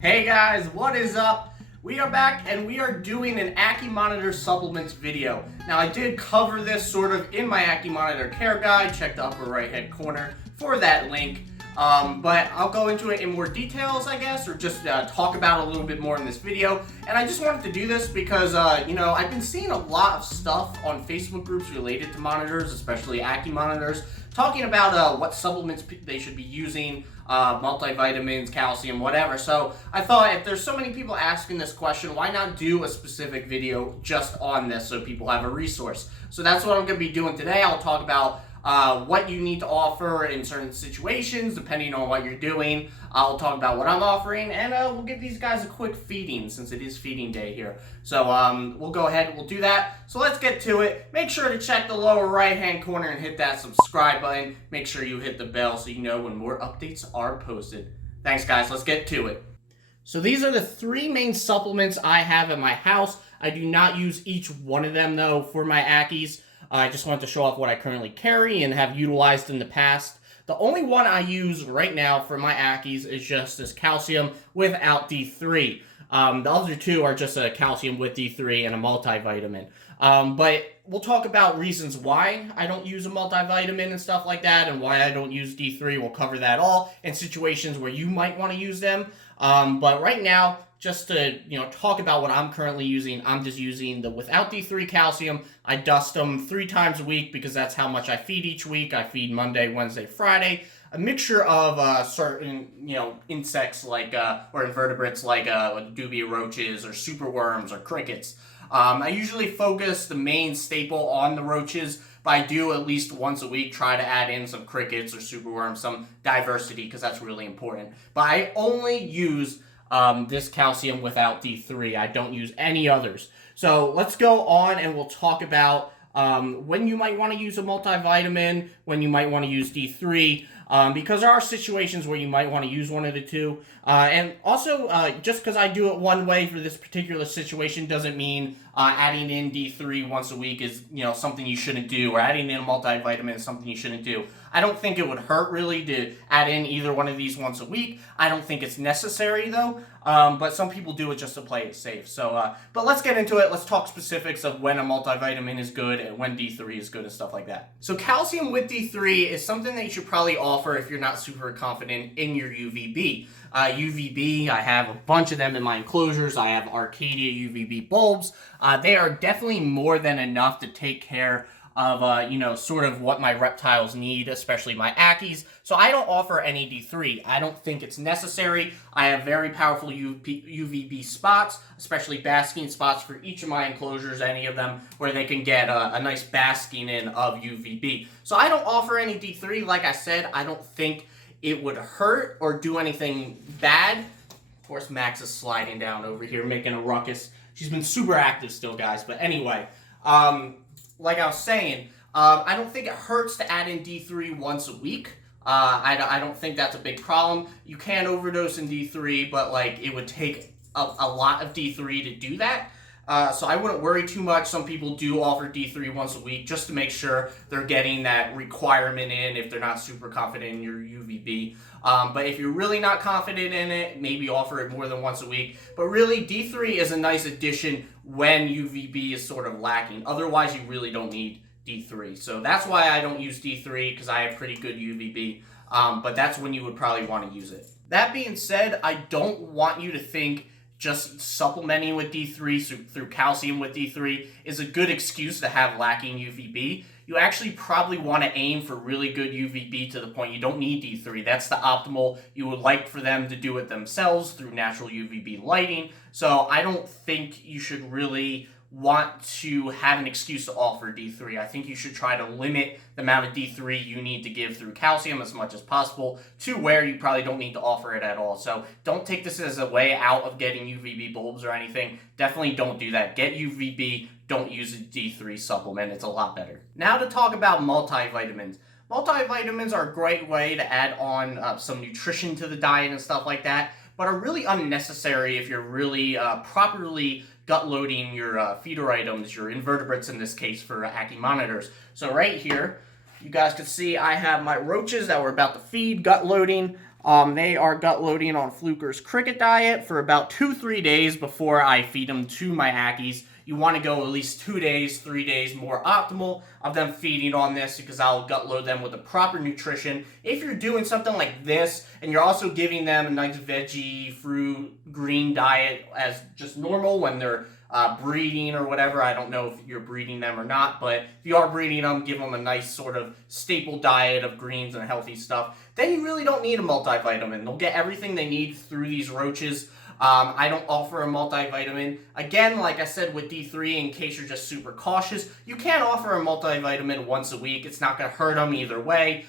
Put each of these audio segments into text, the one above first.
Hey guys, what is up? We are back and we are doing an Ackie Monitor supplements video. Now I did cover this sort of in my Ackie Monitor care guide. Check the upper right hand corner for that link. But I'll go into it in more details, I guess, or just talk about it a little bit more in this video. And I just wanted to do this because, I've been seeing a lot of stuff on Facebook groups related to monitors, especially Ackie monitors, talking about what supplements they should be using, multivitamins, calcium, whatever. So I thought if there's so many people asking this question, why not do a specific video just on this so people have a resource? So that's what I'm going to be doing today. I'll talk about what you need to offer in certain situations, depending on what you're doing. I'll talk about what I'm offering, and we'll give these guys a quick feeding since it is feeding day here. So we'll go ahead and we'll do that. So let's get to it. Make sure to check the lower right-hand corner and hit that subscribe button. Make sure you hit the bell so you know when more updates are posted. Thanks, guys. Let's get to it. So these are the three main supplements I have at my house. I do not use each one of them, though, for my Ackies. I just wanted to show off what I currently carry and have utilized in the past. The only one I use right now for my Ackies is just this calcium without D3. The other two are just a calcium with D3 and a multivitamin. But we'll talk about reasons why I don't use a multivitamin and stuff like that, and why I don't use D3. We'll cover that all in situations where you might want to use them. But right now, just to talk about what I'm currently using, I'm just using the without D3 calcium. I dust them 3 times a week because that's how much I feed each week. I feed Monday, Wednesday, Friday. A mixture of certain insects like or invertebrates like dubia roaches or superworms or crickets. I usually focus the main staple on the roaches, but I do at least once a week try to add in some crickets or superworms, some diversity, because that's really important. But I only use this calcium without D3. I don't use any others. So let's go on and we'll talk about when you might want to use a multivitamin, when you might want to use D3, because there are situations where you might want to use one of the two. And also, just because I do it one way for this particular situation doesn't mean adding in D3 once a week is something you shouldn't do, or adding in a multivitamin is something you shouldn't do. I don't think it would hurt really to add in either one of these once a week. I don't think it's necessary though, but some people do it just to play it safe. So, but let's get into it. Let's talk specifics of when a multivitamin is good and when D3 is good and stuff like that. So calcium with D3 is something that you should probably offer if you're not super confident in your UVB. UVB, I have a bunch of them in my enclosures. I have Arcadia UVB bulbs. They are definitely more than enough to take care of, sort of what my reptiles need, especially my Ackies. So I don't offer any D3. I don't think it's necessary. I have very powerful UVB spots, especially basking spots for each of my enclosures, any of them, where they can get a nice basking in of UVB. So I don't offer any D3. Like I said, I don't think it would hurt or do anything bad. Of course, Max is sliding down over here, making a ruckus. She's been super active still, guys. But anyway, like I was saying, I don't think it hurts to add in D3 once a week. I don't think that's a big problem. You can overdose in D3, but it would take a lot of D3 to do that. So I wouldn't worry too much. Some people do offer D3 once a week just to make sure they're getting that requirement in if they're not super confident in your UVB. But if you're really not confident in it, maybe offer it more than once a week. But really, D3 is a nice addition when UVB is sort of lacking. Otherwise, you really don't need D3. So that's why I don't use D3, because I have pretty good UVB. But that's when you would probably want to use it. That being said, I don't want you to think just supplementing with D3 through calcium with D3 is a good excuse to have lacking UVB. You actually probably want to aim for really good UVB to the point you don't need D3. That's the optimal. You would like for them to do it themselves through natural UVB lighting. So I don't think you should really want to have an excuse to offer D3. I think you should try to limit the amount of D3 you need to give through calcium as much as possible to where you probably don't need to offer it at all. So don't take this as a way out of getting UVB bulbs or anything. Definitely don't do that. Get UVB, don't use a D3 supplement. It's a lot better. Now to talk about multivitamins. Multivitamins are a great way to add on some nutrition to the diet and stuff like that, but are really unnecessary if you're really properly gut loading your feeder items, your invertebrates in this case for Ackie monitors. So right here, you guys can see I have my roaches that we're about to feed, gut loading. They are gut loading on Fluker's cricket diet for about 2-3 days before I feed them to my Ackies. You want to go at least 2 days, 3 days more optimal of them feeding on this, because I'll gut load them with the proper nutrition. If you're doing something like this and you're also giving them a nice veggie, fruit, green diet as just normal when they're breeding or whatever, I don't know if you're breeding them or not, but if you are breeding them, give them a nice sort of staple diet of greens and healthy stuff, then you really don't need a multivitamin. They'll get everything they need through these roaches. I don't offer a multivitamin. Again, like I said with D3, in case you're just super cautious, you can offer a multivitamin once a week. It's not going to hurt them either way.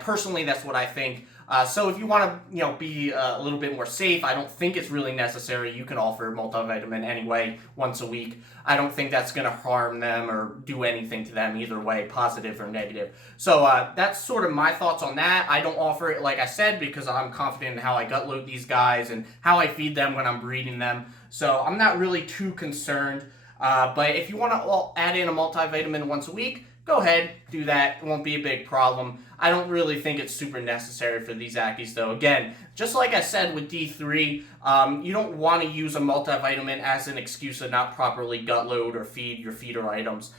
Personally, that's what I think. So if you want to, be a little bit more safe, I don't think it's really necessary. You can offer a multivitamin anyway once a week. I don't think that's going to harm them or do anything to them either way, positive or negative. So that's sort of my thoughts on that. I don't offer it, like I said, because I'm confident in how I gut load these guys and how I feed them when I'm breeding them. So I'm not really too concerned. But if you want to add in a multivitamin once a week, go ahead, do that. It won't be a big problem. I don't really think it's super necessary for these Ackies, though. Again, just like I said with D3, you don't want to use a multivitamin as an excuse to not properly gut load or feed your feeder items.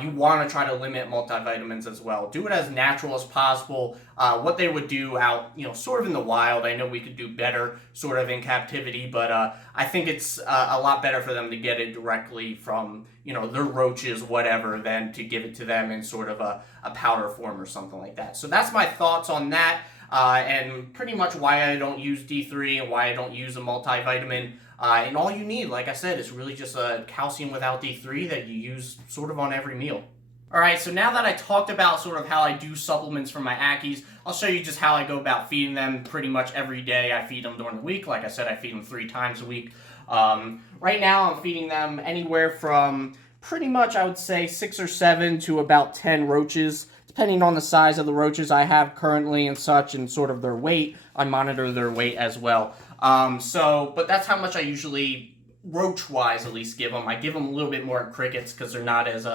You want to try to limit multivitamins as well. Do it as natural as possible. What they would do out, sort of in the wild. I know we could do better sort of in captivity, but I think it's a lot better for them to get it directly from, their roaches, whatever, than to give it to them in sort of a powder form or something like that. So that's my thoughts on that, and pretty much why I don't use D3 and why I don't use a multivitamin. And all you need, like I said, is really just a calcium without D3 that you use sort of on every meal. Alright, so now that I talked about sort of how I do supplements for my Ackies, I'll show you just how I go about feeding them pretty much every day. I feed them during the week. Like I said, I feed them 3 times a week. Right now, I'm feeding them anywhere from pretty much, I would say, 6 or 7 to about 10 roaches, depending on the size of the roaches I have currently and such, and sort of their weight. I monitor their weight as well. But that's how much I usually, roach-wise at least, give them. I give them a little bit more in crickets because they're not as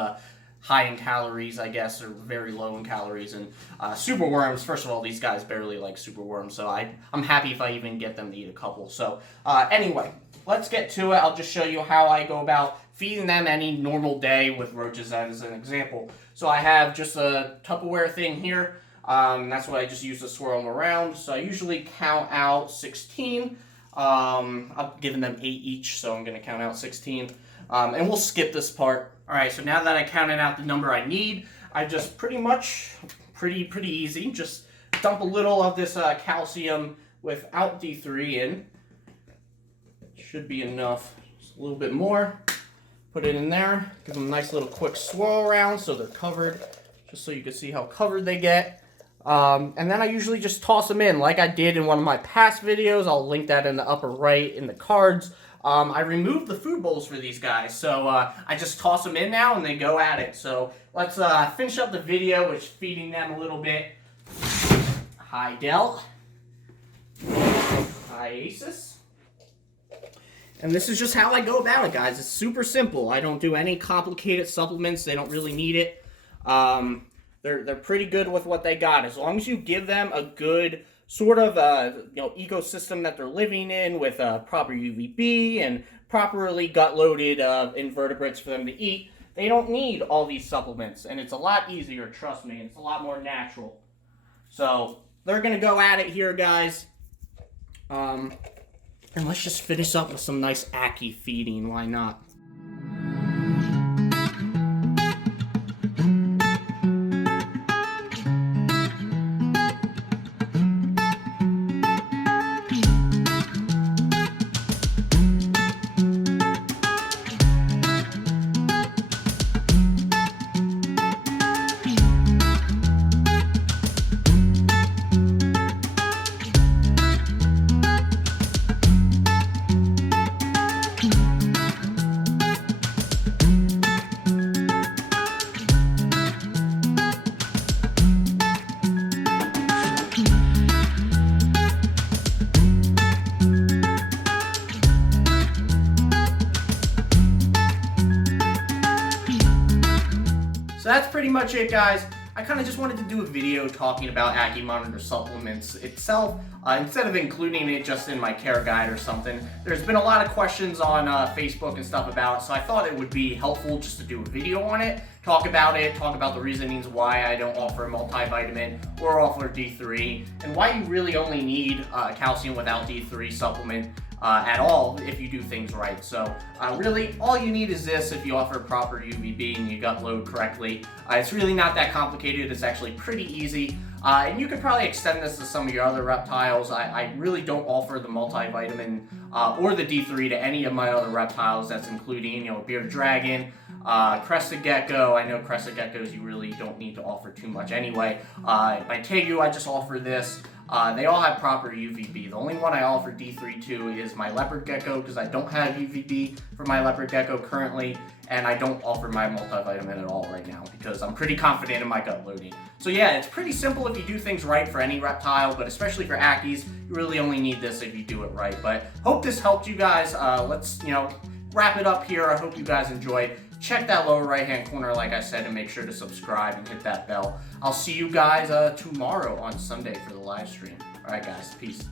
high in calories, I guess, or very low in calories. And superworms, first of all, these guys barely like superworms, so I'm happy if I even get them to eat a couple. So anyway, let's get to it. I'll just show you how I go about feeding them any normal day with roaches as an example. So I have just a Tupperware thing here. That's what I just use to swirl them around. So I usually count out 16. I've given them 8 each, so I'm going to count out 16. And we'll skip this part. Alright, so now that I counted out the number I need, I just pretty much, pretty easy, just dump a little of this calcium without D3 in. Should be enough. Just a little bit more. Put it in there. Give them a nice little quick swirl around so they're covered, just so you can see how covered they get. And then I usually just toss them in like I did in one of my past videos. I'll link that in the upper right in the cards. I removed the food bowls for these guys, so I just toss them in now and they go at it. So let's finish up the video with feeding them a little bit. Hi, Dell. Hi, Asus. And this is just how I go about it, guys. It's super simple. I don't do any complicated supplements. They don't really need it. They're pretty good with what they got. As long as you give them a good sort of ecosystem that they're living in with proper UVB and properly gut-loaded invertebrates for them to eat, they don't need all these supplements. And it's a lot easier, trust me. It's a lot more natural. So they're going to go at it here, guys. And let's just finish up with some nice Ackie feeding. Why not? So that's pretty much it, guys. I kind of just wanted to do a video talking about Ackie Monitor supplements itself, instead of including it just in my care guide or something. There's been a lot of questions on Facebook and stuff about it, so I thought it would be helpful just to do a video on it, talk about the reasonings why I don't offer a multivitamin or offer D3, and why you really only need calcium without D3 supplement at all if you do things right. So really all you need is this if you offer proper UVB and you gut load correctly. It's really not that complicated. It's actually pretty easy. And you could probably extend this to some of your other reptiles. I really don't offer the multivitamin or the D3 to any of my other reptiles. That's including, you know, bearded dragon, Crested Gecko. I know Crested Geckos you really don't need to offer too much anyway. My Tegu, I just offer this. They all have proper UVB. The only one I offer D3 to is my leopard gecko, because I don't have UVB for my leopard gecko currently, and I don't offer my multivitamin at all right now because I'm pretty confident in my gut loading. So yeah, it's pretty simple if you do things right for any reptile, but especially for Ackies, you really only need this if you do it right. But hope this helped you guys. Let's, you know, wrap it up here. I hope you guys enjoyed. Check that lower right hand corner like I said, and make sure to subscribe and hit that bell. I'll see you guys tomorrow on Sunday for the live stream. Alright guys, peace.